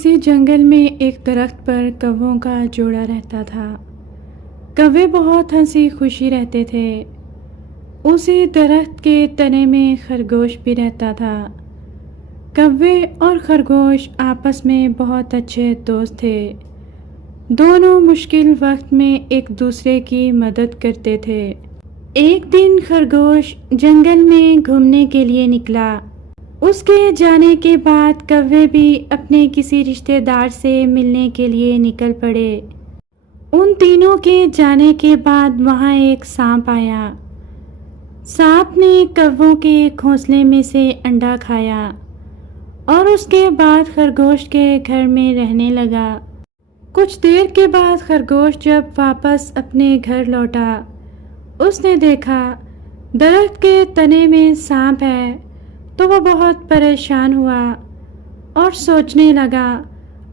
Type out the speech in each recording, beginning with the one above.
کسی جنگل میں ایک درخت پر کووں کا جوڑا رہتا تھا۔ کوے بہت ہنسی خوشی رہتے تھے۔ اسی درخت کے تنے میں خرگوش بھی رہتا تھا۔ کوے اور خرگوش آپس میں بہت اچھے دوست تھے۔ دونوں مشکل وقت میں ایک دوسرے کی مدد کرتے تھے۔ ایک دن خرگوش جنگل میں گھومنے کے لیے نکلا۔ اس کے جانے کے بعد کوے بھی اپنے کسی رشتہ دار سے ملنے کے لیے نکل پڑے۔ ان تینوں کے جانے کے بعد وہاں ایک سانپ آیا۔ سانپ نے کووں کے گھونسلے میں سے انڈا کھایا اور اس کے بعد خرگوش کے گھر میں رہنے لگا۔ کچھ دیر کے بعد خرگوش جب واپس اپنے گھر لوٹا، اس نے دیکھا درخت کے تنے میں سانپ ہے تو وہ بہت پریشان ہوا اور سوچنے لگا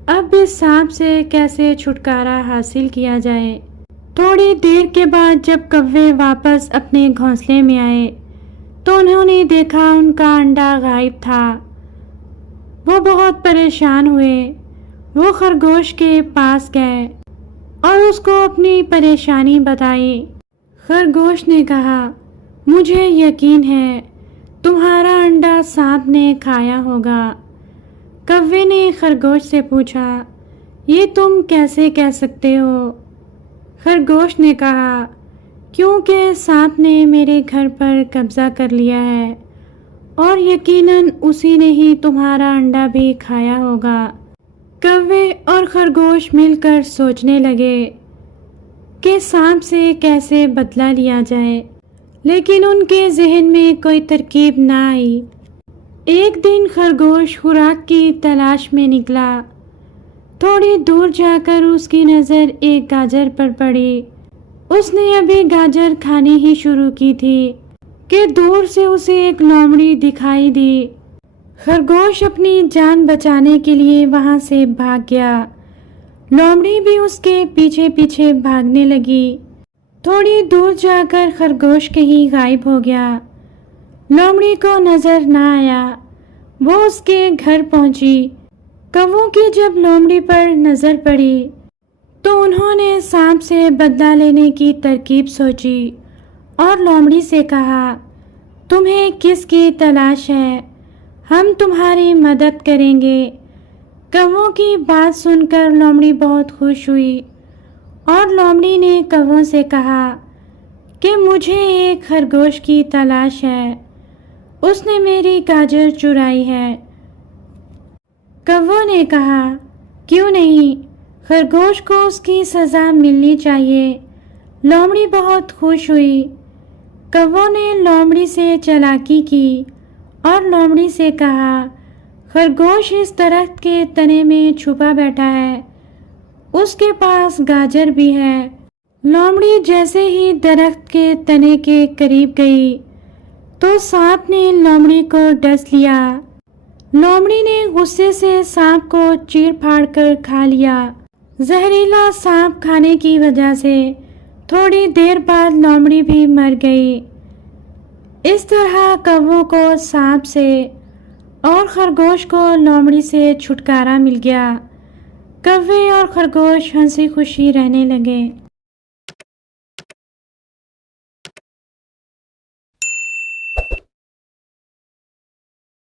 اب اس سانپ سے کیسے چھٹکارا حاصل کیا جائے۔ تھوڑی دیر کے بعد جب کوے واپس اپنے گھونسلے میں آئے تو انہوں نے دیکھا ان کا انڈا غائب تھا۔ وہ بہت پریشان ہوئے۔ وہ خرگوش کے پاس گئے اور اس کو اپنی پریشانی بتائی۔ خرگوش نے کہا، مجھے یقین ہے تمہارا انڈا سانپ نے کھایا ہوگا۔ کوے نے خرگوش سے پوچھا، یہ تم کیسے کہہ سکتے ہو؟ خرگوش نے کہا، کیونکہ سانپ نے میرے گھر پر قبضہ کر لیا ہے اور یقیناً اسی نے ہی تمہارا انڈا بھی کھایا ہوگا۔ کوے اور خرگوش مل کر سوچنے لگے کہ سانپ سے کیسے بدلہ لیا جائے، لیکن ان کے ذہن میں کوئی ترکیب نہ آئی۔ ایک دن خرگوش خوراک کی تلاش میں نکلا۔ تھوڑی دور جا کر اس کی نظر ایک گاجر پر پڑی۔ اس نے ابھی گاجر کھانی ہی شروع کی تھی کہ دور سے اسے ایک لومڑی دکھائی دی۔ خرگوش اپنی جان بچانے کے لیے وہاں سے بھاگ گیا۔ لومڑی بھی اس کے پیچھے پیچھے بھاگنے لگی۔ تھوڑی دور جا کر خرگوش کہیں غائب ہو گیا۔ لومڑی کو نظر نہ آیا۔ وہ اس کے گھر پہنچی۔ کووں کی جب لومڑی پر نظر پڑی تو انہوں نے سانپ سے بدلہ لینے کی ترکیب سوچی اور لومڑی سے کہا، تمہیں کس کی تلاش ہے؟ ہم تمہاری مدد کریں گے۔ کووں کی بات سن کر لومڑی بہت خوش ہوئی اور لومڑی نے کووں سے کہا کہ مجھے ایک خرگوش کی تلاش ہے، اس نے میری گاجر چرائی ہے۔ کووں نے کہا، کیوں نہیں، خرگوش کو اس کی سزا ملنی چاہیے۔ لومڑی بہت خوش ہوئی۔ کووں نے لومڑی سے چالاکی کی اور لومڑی سے کہا، خرگوش اس درخت کے تنے میں چھپا بیٹھا ہے، اس کے پاس گاجر بھی ہے۔ لومڑی جیسے ہی درخت کے تنے کے قریب گئی تو سانپ نے لومڑی کو ڈس لیا۔ لومڑی نے غصے سے سانپ کو چیر پھاڑ کر کھا لیا۔ زہریلا سانپ کھانے کی وجہ سے تھوڑی دیر بعد لومڑی بھی مر گئی۔ اس طرح کووں کو سانپ سے اور خرگوش کو لومڑی سے چھٹکارا مل گیا۔ کوے اور خرگوش ہنسی خوشی رہنے لگے۔